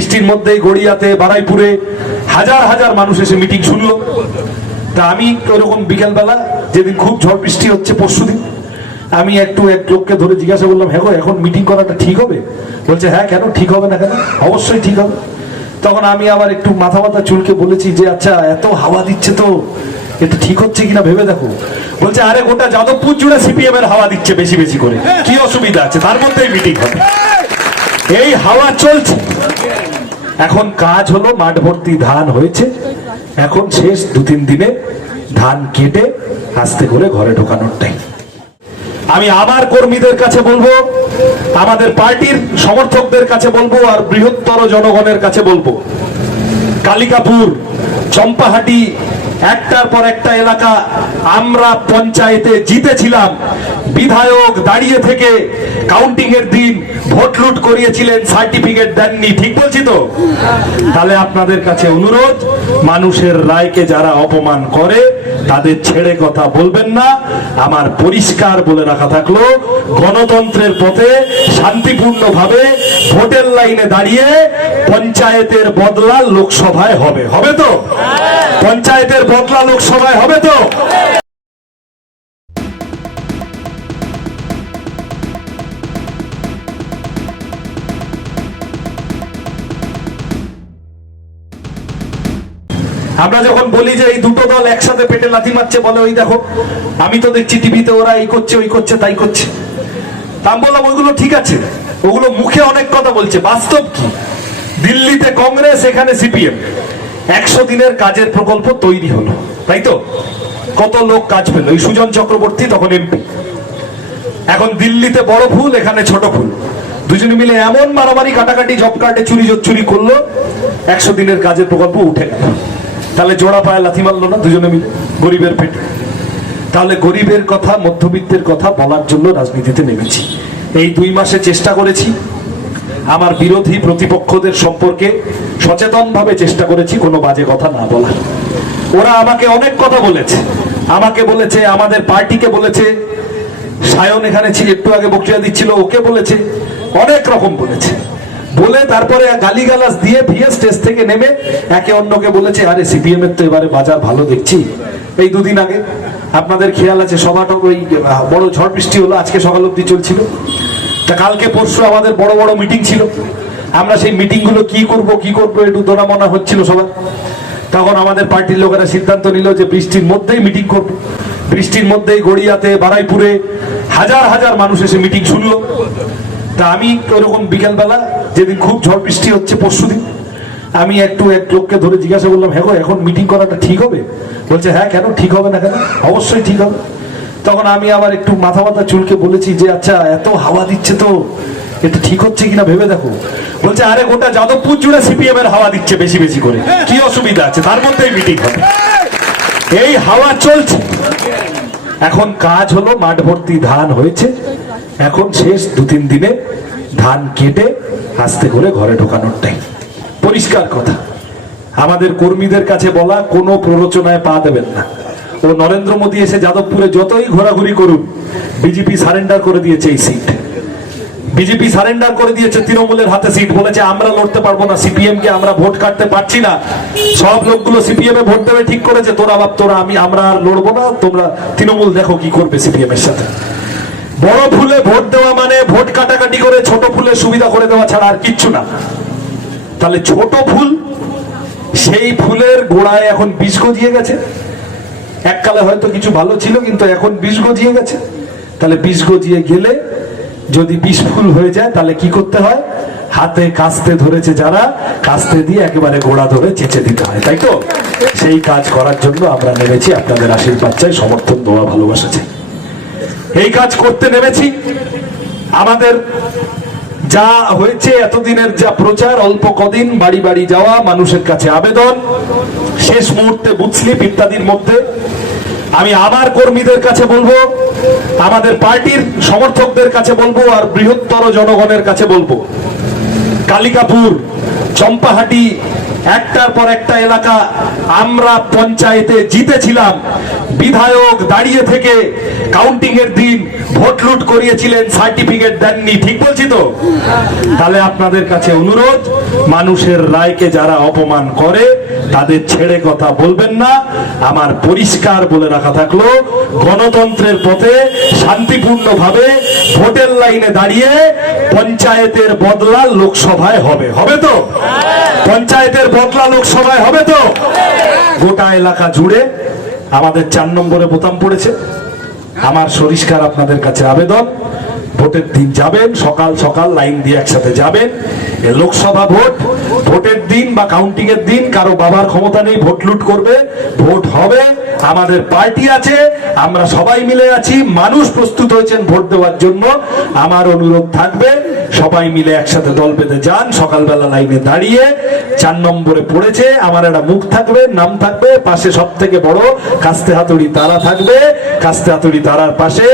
বৃষ্টির মধ্যেই গড়িয়াতে বারাইপুরে হাজার হাজার মানুষ এসে মিটিং শুনলো। তা আমি ওরকম বিকেলবেলা যেদিন খুব ঝড় বৃষ্টি হচ্ছে পরশু দিন আমি একটু এক লোককে ধরে জিজ্ঞাসা করলাম হ্যাঁ গো, এখন মিটিং করাটা ঠিক হবে? বলছে হ্যাঁ কেন ঠিক হবে না কেন? অবশ্যই ঠিক হবে। তখন আমি আবার একটু মাথা মাথা চুলকে বলেছি যে আচ্ছা এত হাওয়া দিচ্ছে তো এটা ঠিক হচ্ছে কিনা ভেবে দেখো। বলছে আরে গোটা যাদবপুর জুড়ে সিপিএম এর হাওয়া দিচ্ছে বেশি বেশি করে। কি অসুবিধা আছে? তার মধ্যেই মিটিং হবে। এই হাওয়া চলছে। এখন কাজ হলো মাঠ ভর্তি ধান হয়েছে। এখন শেষ দু তিন দিনে ধান কেটে আস্তে করে ঘরে ঢোকানোর টাইম আমি আমার কর্মীদের কাছে বলব, আমাদের পার্টির সমর্থকদের কাছে বলব আর বৃহত্তর জনগণের কাছে বলব, কালিকাপুর, চম্পাহাটি একটার পর একটা এলাকা আমরা পঞ্চায়েতে জিতেছিলাম। বিধায়ক দাঁড়িয়ে থেকে কাউন্টিং এর দিন ভোট লুট করিয়েছিলেন সার্টিফিকেট দেননি। ঠিক বলছি তো? তাহলে আপনাদের কাছে অনুরোধ, মানুষের রায়কে যারা অপমান করে, তাদের ছেড়ে কথা বলবেন না। আমার পরিষ্কার বলে রাখা থাকল, গণতন্ত্রের পথে শান্তিপূর্ণভাবে ভোটের লাইনে দাঁড়িয়ে পঞ্চায়েতের বদলা লোকসভায় হবে। হবে তো? পঞ্চায়েতের বদলা লোকসভায় হবে তো? আমরা যখন বলি যে এই দুটো দল একসাথে পেটে লাথি মারছে বলে, ওই দেখো, আমি তো দেখছি টিভিতে ওরা এই করছে, ওই করছে, তাই করছে। তা বললাম, ওইগুলো ঠিক আছে। ওগুলো মুখে অনেক কথা বলছে। বাস্তব কি? দিল্লিতে কংগ্রেস, এখানে সিপিএম। একশো দিনের কাজের প্রকল্প তৈরি হলো। তাই তো? কত লোক কাজ পেল? এই সুজন চক্রবর্তী তখন এমপি। এখন দিল্লিতে বড় ভুল, এখানে ছোট ভুল। দুজনে মিলে এমন মারামারি, কাটাকাটি, জব কার্ডে চুরি চুরি করল, একশো দিনের কাজের প্রকল্প উঠে গেল। তাহলে জোড়া পায়ে লাথি মারলো না দুজনে মিলে? গরিবের পেটে। তাহলে গরিবের কথা, মধ্যবিত্তের কথা বলার জন্য রাজনীতিতে নেমেছি। এই দুই মাসে চেষ্টা করেছি আমার বিরোধী প্রতিপক্ষদের সম্পর্কে সচেতনভাবে চেষ্টা করেছি কোনো বাজে কথা না বলার। ওরা আমাকে অনেক কথা বলেছে। আমাকে বলেছে, আমাদের পার্টিকে বলেছে, সায়ন এখানে একটু আগে বক্তৃতা দিচ্ছিল, ওকে বলেছে, অনেক রকম বলেছে। বলে তারপরে গালিগালাজ দিয়ে ভিএ স্টেজ থেকে নেমে একে অন্যকে বলেছে, আরে সিপিএম এর তো এবারে বাজার ভালো দেখছি। এই দুদিন আগে আপনাদের খেয়াল আছে, সভাটা ওই বড় ঝড় বৃষ্টি হলো, আজকে সকাল অব্দি চলছিল। তা কালকে পরশু আমাদের বড় বড় মিটিং ছিল। আমরা সেই মিটিংগুলো কি করব কি করব একটু দোনামনা হচ্ছিল সবার। তখন আমাদের পার্টির লোকেরা সিদ্ধান্ত নিল যে বৃষ্টির মধ্যেই মিটিং করব। বৃষ্টির মধ্যেই গড়িয়াতে, বারাইপুরে হাজার হাজার মানুষ এসে মিটিং শুনলো। তা আমি ওরকম বিকেলবেলা, যেদিন খুব ঝড় বৃষ্টি হচ্ছে পরশু দিন, আমি একটু এক লোককে ধরে জিজ্ঞাসা করলাম হ্যাঁ এখন মিটিং করাটা ঠিক হবে? বলছে হ্যাঁ কেন ঠিক হবে না কেন? অবশ্যই ঠিক হবে। তখন আমি আবার একটু মাথা মাথা চুলকে বলেছি যে আচ্ছা এত হাওয়া দিচ্ছে তো, এটা ঠিক হচ্ছে কিনা ভেবে দেখো। বলছে, আরে, গোটা যাদবপুর জুড়ে সিপিএম এর হাওয়া দিচ্ছে বেশি বেশি করে। কি অসুবিধা আছে? তার মধ্যেই মিটিং হবে। এই হাওয়া চলছে। এখন কাজ হলো, মাঠ ভর্তি ধান হয়েছে। এখন শেষ দু তিন দিনে ধান কেটে আস্তে করে ঘরে ঢোকানোর টাইম পরিষ্কার কথা। আমাদের কর্মীদের কাছে বলা, কোনো প্ররোচনায় পা দেবেন না। ও নরেন্দ্র মোদী এসে যাদবপুরে যতই ঘোরাঘুরি করুন বিজেপি সারেন্ডার করে দিয়েছে এই সিট। বিজেপি সারেন্ডার করে দিয়েছে তৃণমূলের হাতে সিট, বলেছে আমরা লড়তে পারব না সিপিএম কে আমরা ভোট কাটতে পারছি না। সব লোকগুলো সিপিএম এ ভোট দেবে, ঠিক করেছে। তোরা বাপ তোরা, আমি, আমরা আর লড়বো না, তোমরা তৃণমূল দেখো কি করবে সিপিএম এর সাথে। বড় ফুলে ভোট দেওয়া মানে ভোট কাটাকাটি করে ছোট ফুলের সুবিধা করে দেওয়া ছাড়া আর কিচ্ছু না। তাহলে ছোট ফুল, সেই ফুলের গোড়ায় এখন বিষ গজিয়ে গেছে। এককালে হয়তো কিছু ভালো ছিল, কিন্তু এখন বিষ গজিয়ে গেছে। তাহলে বিষ গজিয়ে গেলে যদি বিষ ফুল হয়ে যায়, তাহলে কি করতে হয়? হাতে কাস্তে ধরেছে যারা, কাস্তে দিয়ে একেবারে গোড়া ধরে চেঁচে দিতে হয়, তাই তো? সেই কাজ করার জন্য আমরা নেমেছি। আপনাদের আশীর্বাদ চাই, সমর্থন, দোয়া, ভালোবাসা চাই। এই কাজ করতে নেমেছি। আমাদের যা হয়েছে এতদিনের যা প্রচার, অল্প কদিন বাড়ি বাড়ি যাওয়া, মানুষের কাছে আবেদন। শেষ মুহূর্তে বুথ স্লিপ ইত্যাদির মধ্যে আমি আমার কর্মীদের কাছে বলব, আমাদের পার্টির সমর্থকদের কাছে বলব আর বৃহত্তর জনগণের কাছে বলব। কালিকাপুর, চম্পাহাটি, একটার পর একটা এলাকা আমরা পঞ্চায়েতে জিতেছিলাম। বিধায়ক দাঁড়িয়ে থেকে কাউন্টিং এর দিন ভোট লুট করিয়েছিলেন সার্টিফিকেট দেননি, ঠিক বলছি তো? তাহলে আপনাদের কাছে অনুরোধ, মানুষের রায়কে যারা অপমান করে, তাদের ছেড়ে কথা বলবেন না। আমার পরিষ্কার বলে রাখা থাকল, গণতন্ত্রের পথে শান্তিপূর্ণভাবে ভোটের লাইনে দাঁড়িয়ে পঞ্চায়েতের বদলা লোকসভায় হবে। হবে তো? পঞ্চায়েতের বদলা লোকসভায় হবে তো? গোটা এলাকা জুড়ে আমাদের চার নম্বরে বোতাম পড়েছে। আমার সরিষ্কার আপনাদের কাছে আবেদন। ভোটের দিন যাবেন, সকাল সকাল লাইন দিয়ে একসাথে যাবেন। লোকসভা ভোট, ভোটের দিন বা কাউন্টিং এর দিন, কারও বাবার ক্ষমতা নেই, ভোট লুট করবে, ভোট হবে, আমাদের পার্টি আছে, আমরা সবাই মিলে আছি, মানুষ প্রস্তুত হয়েছেন ভোট দেওয়ার জন্য। আমার অনুরোধ থাকবে সবাই মিলে একসাথে দল পেতে যান। সকালবেলা লাইনে দাঁড়িয়ে চার নম্বরে পড়েছে। আমার একটা মুখ থাকবে, নাম থাকবে, পাশে সব থেকে বড় কাস্তে হাতুড়ি তারা থাকবে। কাস্তে হাতুড়ি তারার পাশে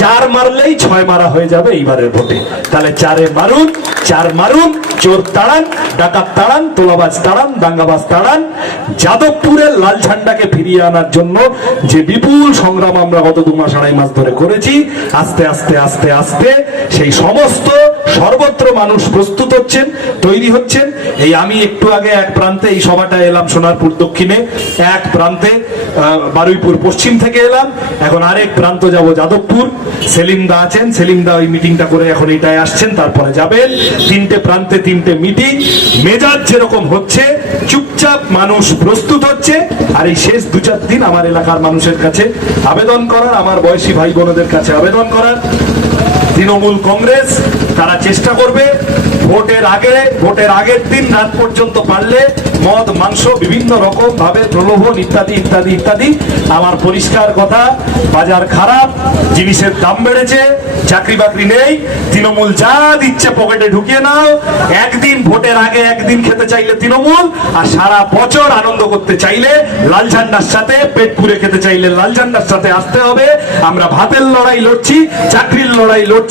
চার মারলেই ছয় মারা হয়ে যাবে এইবারের ভোটে। তাহলে চারে মারুন, চার মারুন, চোর তাড়ান, ডাকাত তাড়ান, তোলাবাজ তাড়ান, দাঙ্গাবাজ তাড়ান। যাদবপুরের লাল ঝান্ডাকে ফিরিয়ে আনার জন্য যে বিপুল সংগ্রাম আমরা গত দু মাস আড়াই মাস ধরে করেছি, আস্তে আস্তে আস্তে আস্তে সেই সমস্ত সর্বত্র মানুষ প্রস্তুত হচ্ছেন, তৈরি হচ্ছেন। এই আমি একটু আগে এক প্রান্তে এই সভাটা এলাম সোনারপুর দক্ষিণে, এক প্রান্তে বারুইপুর পশ্চিম থেকে এলাম, এখন আরেক প্রান্ত যাব যাদবপুর। সেলিম দা আছেন, সেলিম দা ওই মিটিংটা করে এখন এটাই আসছেন, তারপরে যাবেন। তিনটে প্রান্তে তিনটে মিটিং, মেজাজ যেরকম হচ্ছে, চুপচাপ মানুষ প্রস্তুত হচ্ছে, আর এই শেষ দু চার দিন আমার এলাকার মানুষের কাছে আবেদন করার, আমার বয়সী ভাই বোনদের কাছে আবেদন করার। তৃণমূল কংগ্রেস, তারা চেষ্টা করবে ভোটের আগে, ভোটের আগের দিন রাত পর্যন্ত পারলে মদ, মাংস বিভিন্ন রকম ভাবে প্রলোভন ইত্যাদি ইত্যাদি ইত্যাদি। আমার পরিষ্কার কথা, বাজার খারাপ, জিনিসের দাম বেড়েছে, চাকরি বাকরি নেই, তৃণমূল যা দিচ্ছে পকেটে ঢুকিয়ে নাও। একদিন ভোটের আগে একদিন খেতে চাইলে তৃণমূল, আর সারা বছর আনন্দ করতে চাইলে লাল ঝান্ডার সাথে, পেট পুরে খেতে চাইলে লাল ঝান্ডার সাথে আসতে হবে। আমরা ভাতের লড়াই লড়ছি, চাকরির লড়াই লড়ছি।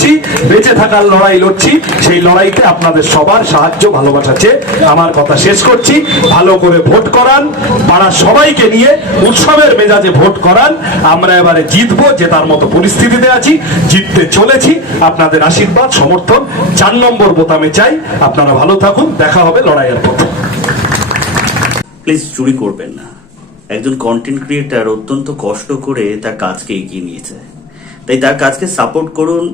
বেঁচে থাকার লড়াই লড়ছি, সেই লড়াইতে আপনাদের সবার সাহায্য, ভালোবাসা চেয়ে আমার কথা শেষ করছি। ভালো করে ভোট করান পাড়ার সবাইকে নিয়ে উৎসবের মেজাজে ভোট করান। আমরা এবারে জিতবো, জেতার মতো পরিস্থিতিতে আছি, জিততে চলেছি। আপনাদের আশীর্বাদ, সমর্থন, চার নম্বর বোতামে চাই। আপনারা ভালো থাকুন, দেখা হবে লড়াইয়ের পথে। প্লিজ চুরি করবেন না। একজন কন্টেন্ট ক্রিয়েটার অত্যন্ত কষ্ট করে তার কাজকে এগিয়ে নিয়েছে। তাই তার কাজকে সাপোর্ট করুন